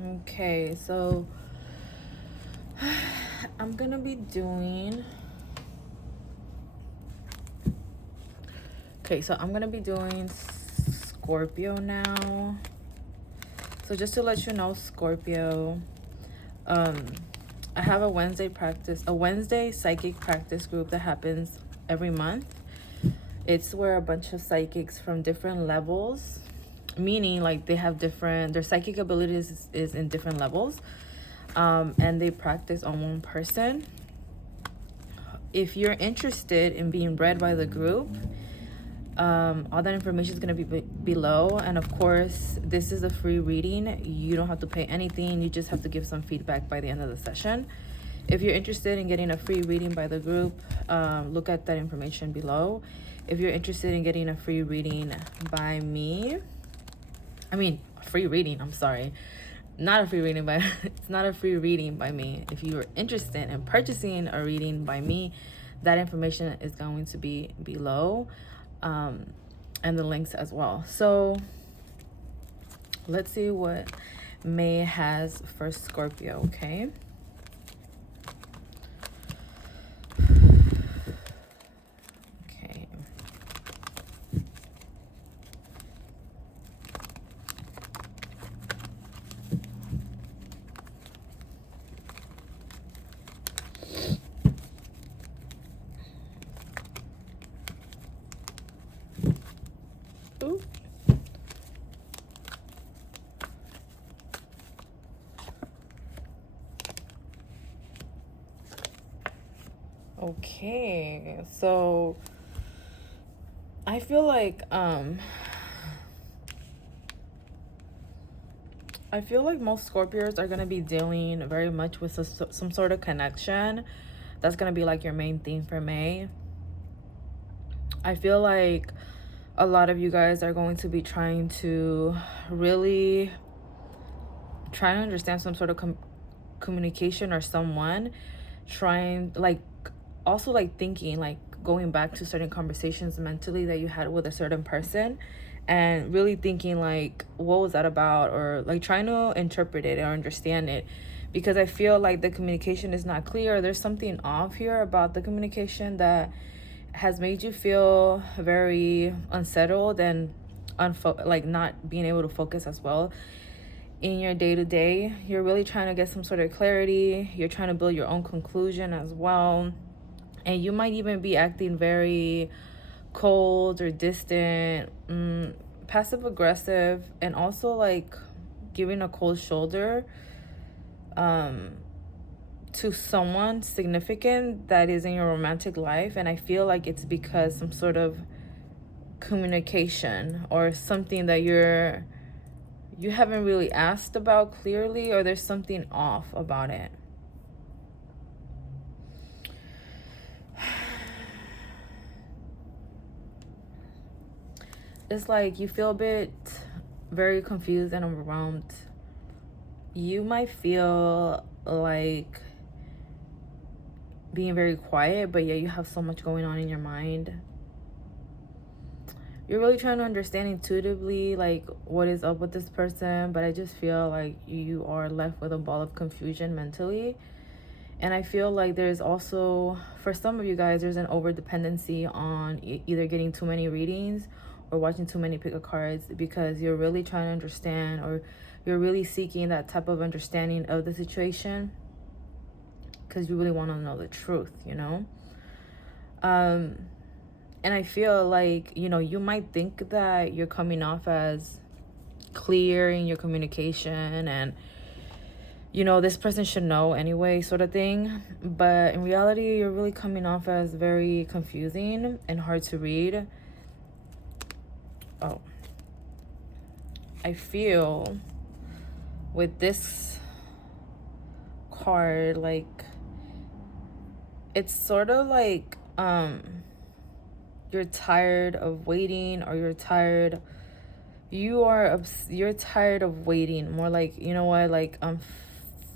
Okay, so I'm gonna be doing Scorpio now. So just to let you know, Scorpio, I have a Wednesday psychic practice group that happens every month. It's where a bunch of psychics from different levels, meaning like they have their psychic abilities is in different levels, and they practice on one person. If you're interested in being read by the group, all that information is going to be below. And of course, this is a free reading. You don't have to pay anything. You just have to give some feedback by the end of the session. If you're interested in getting a free reading by the group, look at that information below. If you're interested in getting a free reading by me, free reading, I'm sorry. Not a free reading by, it's not a free reading by me. If you're interested in purchasing a reading by me, that information is going to be below, and the links as well. So let's see what May has for Scorpio, okay? Ooh. Okay, so I feel like most Scorpios are going to be dealing very much with some sort of connection. That's going to be like your main theme for May. I feel like a lot of you guys are going to be trying to really try to understand some sort of communication or someone, trying like also like thinking like going back to certain conversations mentally that you had with a certain person, and really thinking like what was that about, or like trying to interpret it or understand it, because I feel like the communication is not clear. There's something off here about the communication that has made you feel very unsettled and like not being able to focus as well in your day-to-day. You're really trying to get some sort of clarity. You're trying to build your own conclusion as well, and you might even be acting very cold or distant, passive aggressive, and also like giving a cold shoulder to someone significant that is in your romantic life. And I feel like it's because some sort of communication or something that you haven't really asked about clearly, or there's something off about it. It's like you feel a bit very confused and overwhelmed. You might feel like being very quiet, but yeah, you have so much going on in your mind. You're really trying to understand intuitively like what is up with this person, but I just feel like you are left with a ball of confusion mentally. And I feel like there's also, for some of you guys, there's an over dependency on either getting too many readings or watching too many pick-up cards, because you're really trying to understand, or you're really seeking that type of understanding of the situation because you really want to know the truth, you know? And I feel like, you might think that you're coming off as clear in your communication and, this person should know anyway, sort of thing. But in reality, you're really coming off as very confusing and hard to read. Oh. I feel with this card, like, it's sort of like, you're tired of waiting, or you're tired of waiting. More like, you know what, like, I'm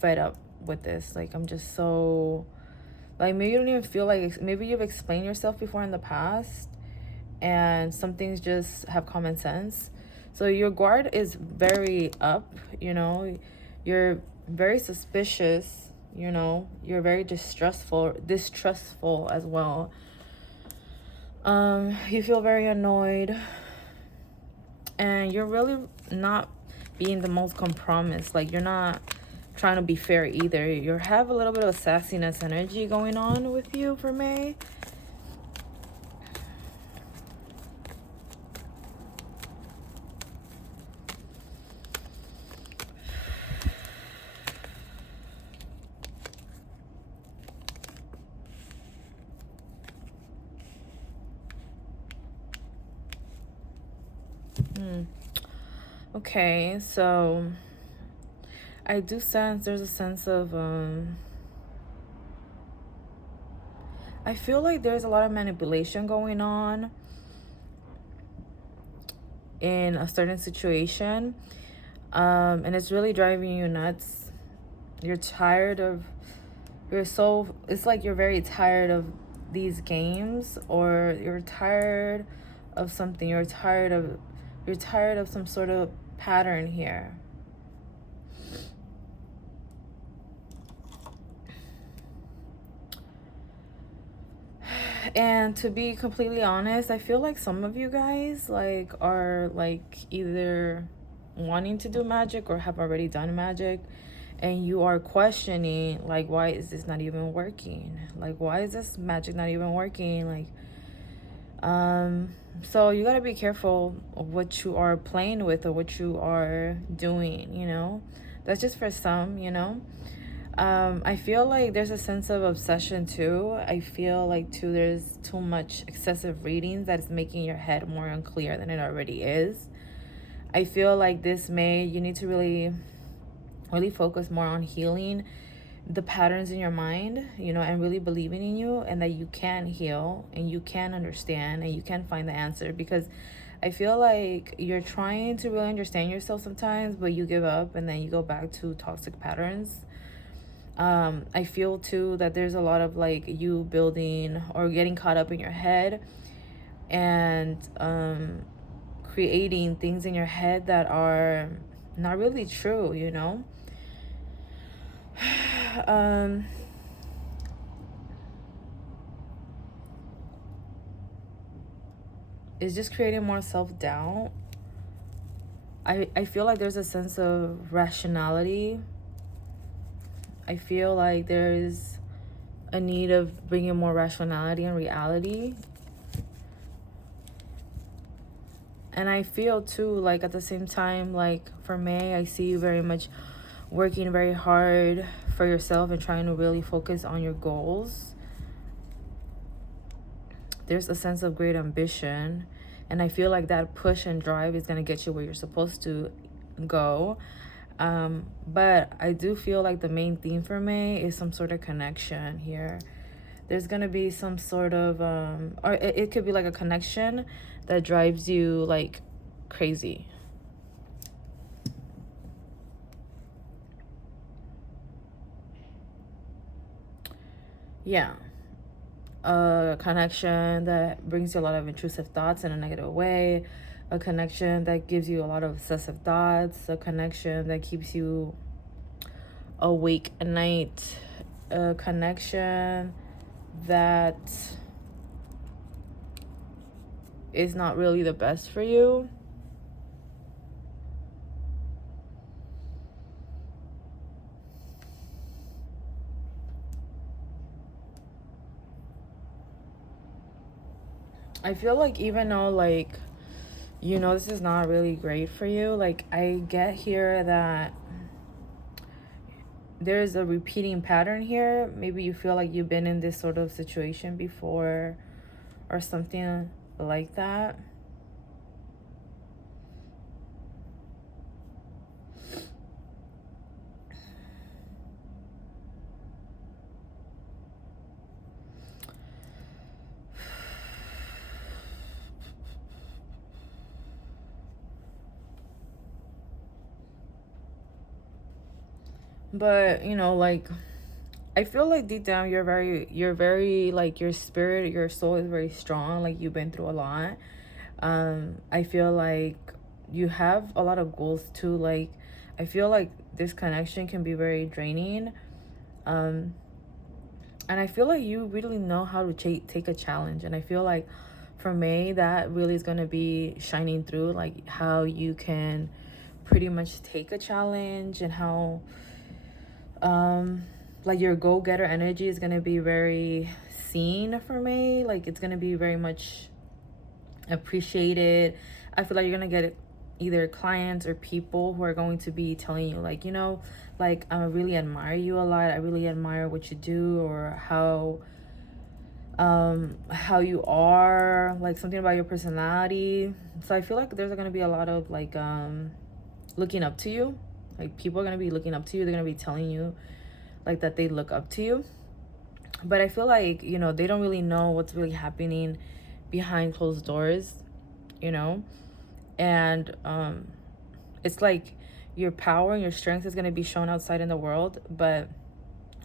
fed up with this. Like, I'm just so, like, maybe you don't even feel like, maybe you've explained yourself before in the past and some things just have common sense. So your guard is very up, you're You're very suspicious, you know. You're very distrustful as well. You feel very annoyed, and you're really not being the most compromised. Like, you're not trying to be fair either. You have a little bit of sassiness energy going on with you for May. Okay, so I do sense there's a sense of I feel like there's a lot of manipulation going on in a certain situation, and it's really driving you nuts. You're tired of it's like you're very tired of these games, or you're tired of something. You're tired of some sort of pattern here. And to be completely honest, I feel like some of you guys like are like either wanting to do magic or have already done magic, and you are questioning like, why is this not even working? Like, why is this magic not even working? Like, so you got to be careful of what you are playing with or what you are doing, you know. That's just for some, you know. I feel like there's a sense of obsession too. I feel like too there's too much excessive readings that is making your head more unclear than it already is. I feel like this May you need to really focus more on healing the patterns in your mind, you know, and really believing in you, and that you can heal and you can understand and you can find the answer. Because I feel like you're trying to really understand yourself sometimes, but you give up and then you go back to toxic patterns. I feel too that there's a lot of like you building or getting caught up in your head and creating things in your head that are not really true, you know. It's just creating more self-doubt. I feel like there's a sense of rationality. I feel like there's a need of bringing more rationality and reality. And I feel too, like at the same time, like for May, I see you very much working very hard for yourself and trying to really focus on your goals. There's a sense of great ambition, and I feel like that push and drive is going to get you where you're supposed to go. But I do feel like the main theme for May is some sort of connection here. There's going to be some sort of or it could be like a connection that drives you like crazy. Yeah. A connection that brings you a lot of intrusive thoughts in a negative way, a connection that gives you a lot of obsessive thoughts, a connection that keeps you awake at night, a connection that is not really the best for you. I feel like even though like, you know, this is not really great for you, like I get here that there's a repeating pattern here. Maybe you feel like you've been in this sort of situation before or something like that. But, you know, like I feel like deep down you're very like your spirit, your soul is very strong. Like you've been through a lot. I feel like you have a lot of goals too. Like, I feel like this connection can be very draining. And I feel like you really know how to take a challenge. And I feel like for May, that really is going to be shining through, like how you can pretty much take a challenge, and how like your go-getter energy is going to be very seen for May. Like, it's going to be very much appreciated. I feel like you're going to get either clients or people who are going to be telling you, like, you know, like, I really admire you a lot. I really admire what you do, or how you are, like something about your personality. So I feel like there's going to be a lot of like looking up to you. Like, people are going to be looking up to you. They're going to be telling you like that they look up to you. But I feel like, you know, they don't really know what's really happening behind closed doors, you know. And it's like your power and your strength is going to be shown outside in the world, but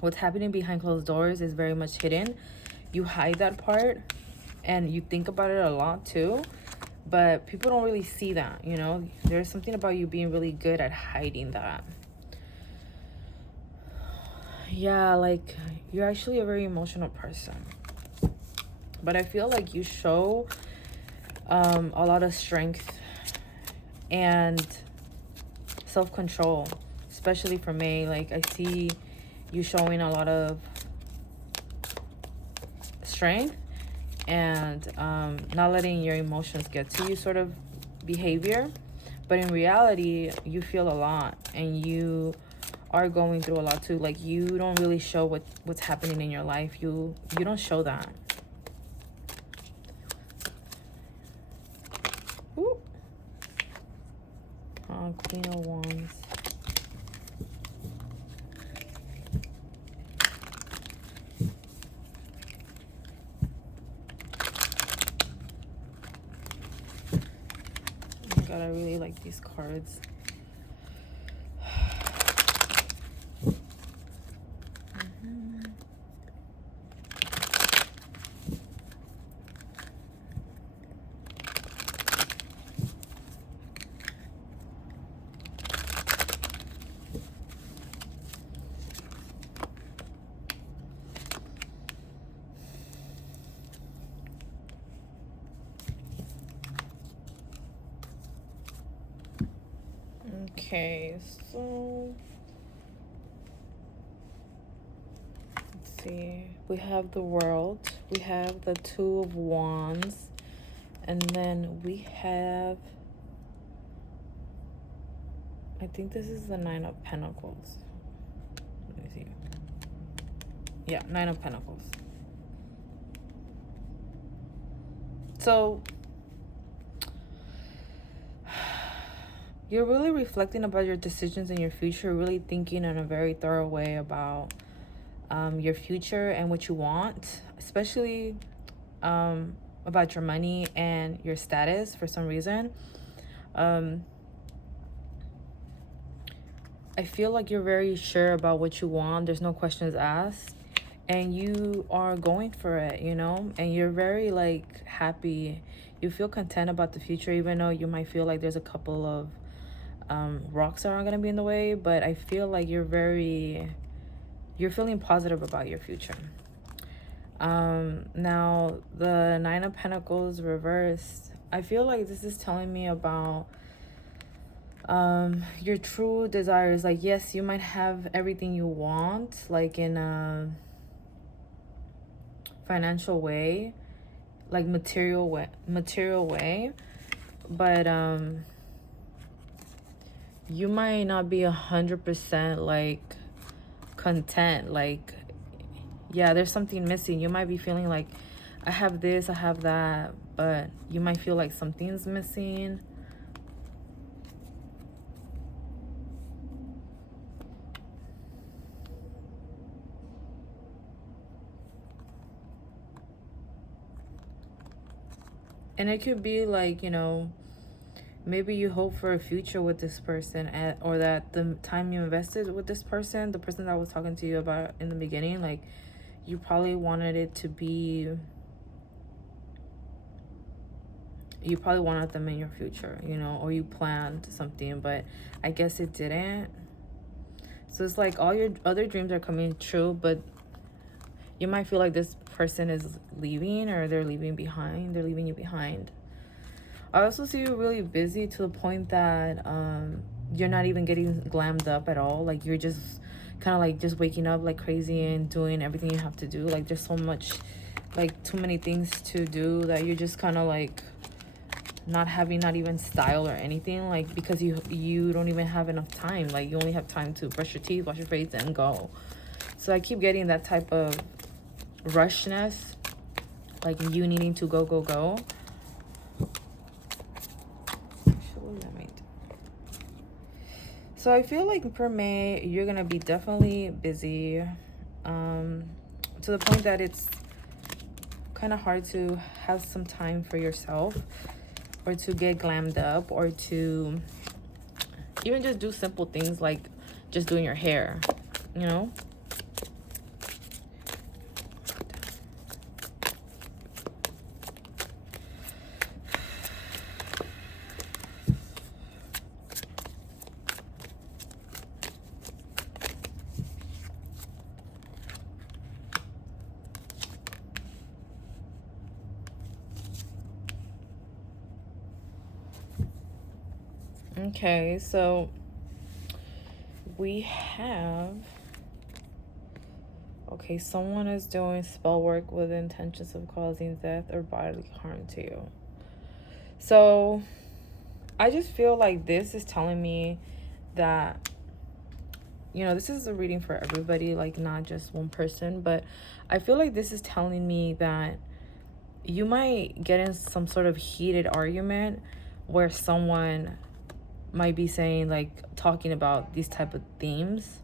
what's happening behind closed doors is very much hidden. You hide that part, and you think about it a lot too, but people don't really see that, you know. There's something about you being really good at hiding that. Yeah, like, you're actually a very emotional person, but I feel like you show a lot of strength and self-control, especially for May. Like, I see you showing a lot of strength and not letting your emotions get to you sort of behavior. But in reality, you feel a lot, and you are going through a lot too. Like, you don't really show what's happening in your life. You don't show that. Ooh. Queen of Wands. Oh my god, I really like these cards. Okay, so let's see. We have the World, we have the Two of Wands, and then we have, I think this is the Nine of Pentacles. Let me see. Yeah, Nine of Pentacles. So you're really reflecting about your decisions in your future, really thinking in a very thorough way about your future and what you want, especially about your money and your status for some reason. I feel like you're very sure about what you want. There's no questions asked, and you are going for it, you know, and you're very like happy. You feel content about the future, even though you might feel like there's a couple of rocks that aren't going to be in the way. But I feel like you're feeling positive about your future. Now the Nine of Pentacles reversed, I feel like this is telling me about your true desires. Like, yes, you might have everything you want, like in a financial way, like material way, but you might not be 100% like content. Like, yeah, there's something missing. You might be feeling like, I have this, I have that, but you might feel like something's missing. And it could be like, you know, maybe you hope for a future with this person, or that the time you invested with this person, the person that I was talking to you about in the beginning, like, you probably wanted it to be you probably wanted them in your future, you know, or you planned something, but I guess it didn't. So it's like all your other dreams are coming true, but you might feel like this person is leaving, or they're leaving you behind. I also see you really busy to the point that you're not even getting glammed up at all. Like you're just kind of like just waking up like crazy and doing everything you have to do. Like there's so much, like too many things to do that you're just kind of like not even style or anything, like because you don't even have enough time. Like you only have time to brush your teeth, wash your face, and go. So I keep getting that type of rushness, like you needing to go. So I feel like for May, you're gonna be definitely busy, to the point that it's kind of hard to have some time for yourself, or to get glammed up, or to even just do simple things like just doing your hair, you know? Okay, so we have, okay, someone is doing spell work with intentions of causing death or bodily harm to you. So I just feel like this is telling me that, you know, this is a reading for everybody, like not just one person, but I feel like this is telling me that you might get in some sort of heated argument where someone might be saying, like, talking about these type of themes,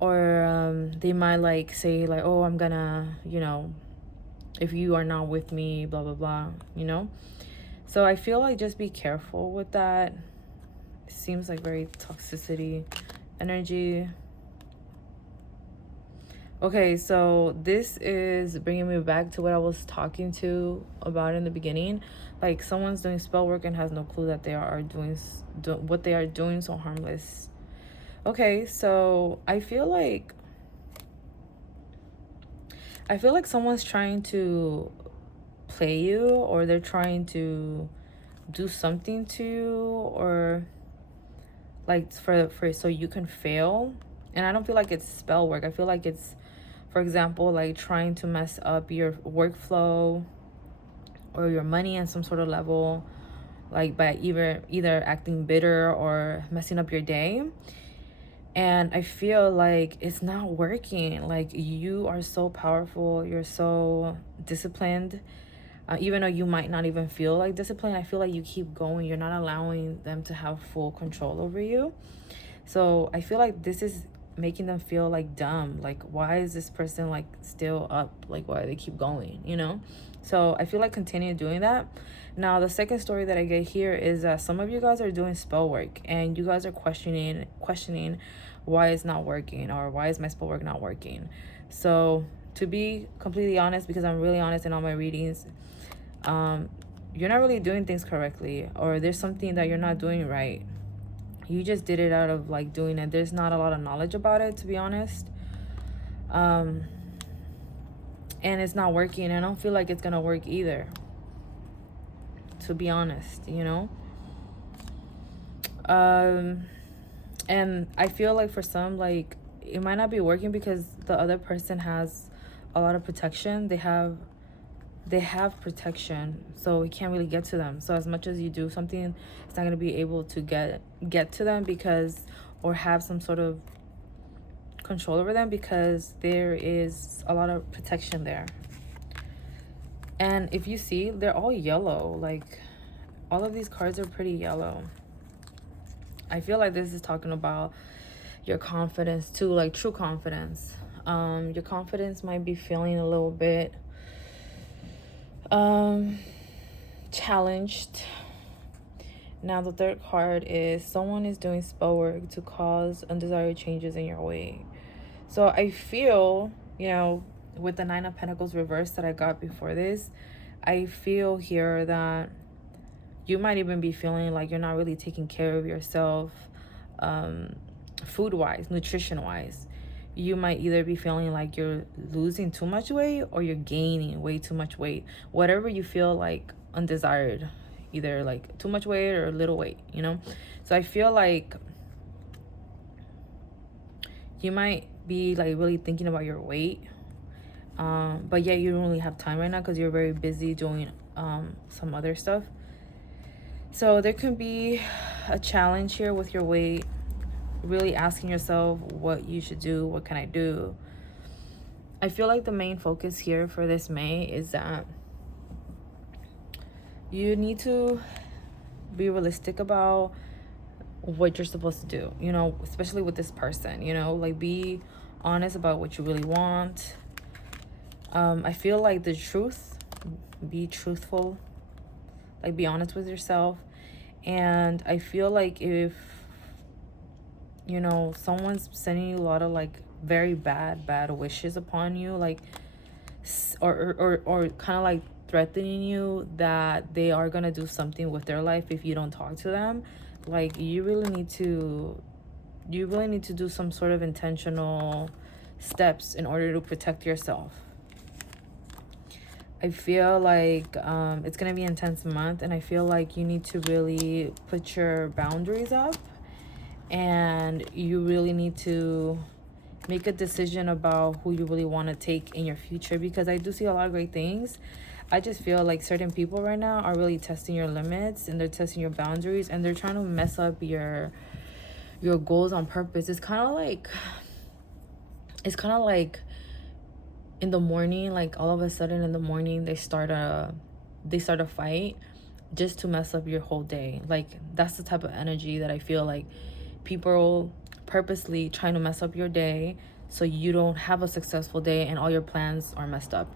or they might like say like, oh, I'm gonna, you know, if you are not with me, blah blah blah, you know. So I feel like just be careful with that. It seems like very toxicity energy. Okay, so this is bringing me back to what I was talking to about in the beginning. Like someone's doing spell work and has no clue that they are doing what they are doing so harmless. Okay, so I feel like someone's trying to play you, or they're trying to do something to you, or like for so you can fail. And I don't feel like it's spell work. I feel like it's, for example, like trying to mess up your workflow or your money on some sort of level, like by either acting bitter or messing up your day. And I feel like it's not working. Like you are so powerful, you're so disciplined, even though you might not even feel like discipline. I feel like you keep going. You're not allowing them to have full control over you. So I feel like this is making them feel like dumb. Like, why is this person like still up? Like, why do they keep going, you know? So I feel like continue doing that. Now the second story that I get here is that some of you guys are doing spell work and you guys are questioning why it's not working, or why is my spell work not working. So to be completely honest, because I'm really honest in all my readings, you're not really doing things correctly, or there's something that you're not doing right. You just did it out of like doing it. There's not a lot of knowledge about it, to be honest. And it's not working. I don't feel like it's gonna work either, to be honest, you know. And I feel like for some, like it might not be working because the other person has a lot of protection. They have protection, so we can't really get to them. So as much as you do something, it's not going to be able to get to them, because, or have some sort of control over them, because there is a lot of protection there. And if you see, they're all yellow. Like all of these cards are pretty yellow. I feel like this is talking about your confidence too, like true confidence. Your confidence might be feeling a little bit challenged. Now the third card is someone is doing spell work to cause undesired changes in your way. So I feel, you know, with the 9 of Pentacles reversed that I got before this, I feel here that you might even be feeling like you're not really taking care of yourself, food wise, nutrition wise. You might either be feeling like you're losing too much weight or you're gaining way too much weight. Whatever you feel like undesired, either like too much weight or little weight, you know? So I feel like you might be like really thinking about your weight, but yet you don't really have time right now because you're very busy doing some other stuff. So there can be a challenge here with your weight, really asking yourself what you should do, what can I do. I feel like the main focus here for this May is that you need to be realistic about what you're supposed to do, you know, especially with this person, you know, like be honest about what you really want. I feel like the truth, be truthful, like be honest with yourself. And I feel like if, you know, someone's sending you a lot of like very bad wishes upon you, like or kind of like threatening you that they are gonna do something with their life if you don't talk to them, like you really need to do some sort of intentional steps in order to protect yourself. I feel like it's gonna be an intense month, and I feel like you need to really put your boundaries up, and you really need to make a decision about who you really want to take in your future, because I do see a lot of great things. I just feel like certain people right now are really testing your limits, and they're testing your boundaries, and they're trying to mess up your goals on purpose. It's kind of like in the morning, like all of a sudden in the morning they start a fight just to mess up your whole day. Like that's the type of energy that I feel like people purposely trying to mess up your day so you don't have a successful day and all your plans are messed up.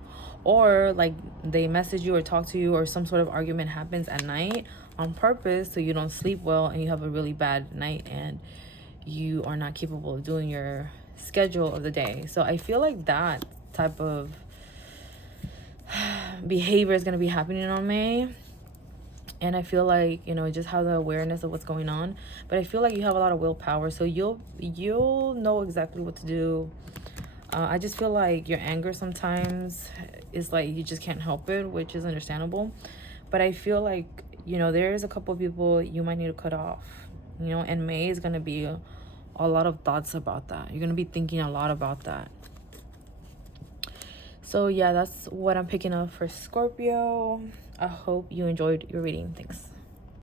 Or like they message you or talk to you, or some sort of argument happens at night on purpose so you don't sleep well and you have a really bad night and you are not capable of doing your schedule of the day. So I feel like that type of behavior is going to be happening on May. And I feel like, you know, just have the awareness of what's going on. But I feel like you have a lot of willpower, so you'll know exactly what to do. I just feel like your anger sometimes is like you just can't help it, which is understandable. But I feel like, you know, there's a couple of people you might need to cut off, you know, and May is going to be a lot of thoughts about that. You're going to be thinking a lot about that. So yeah, that's what I'm picking up for Scorpio. I hope you enjoyed your reading. Thanks.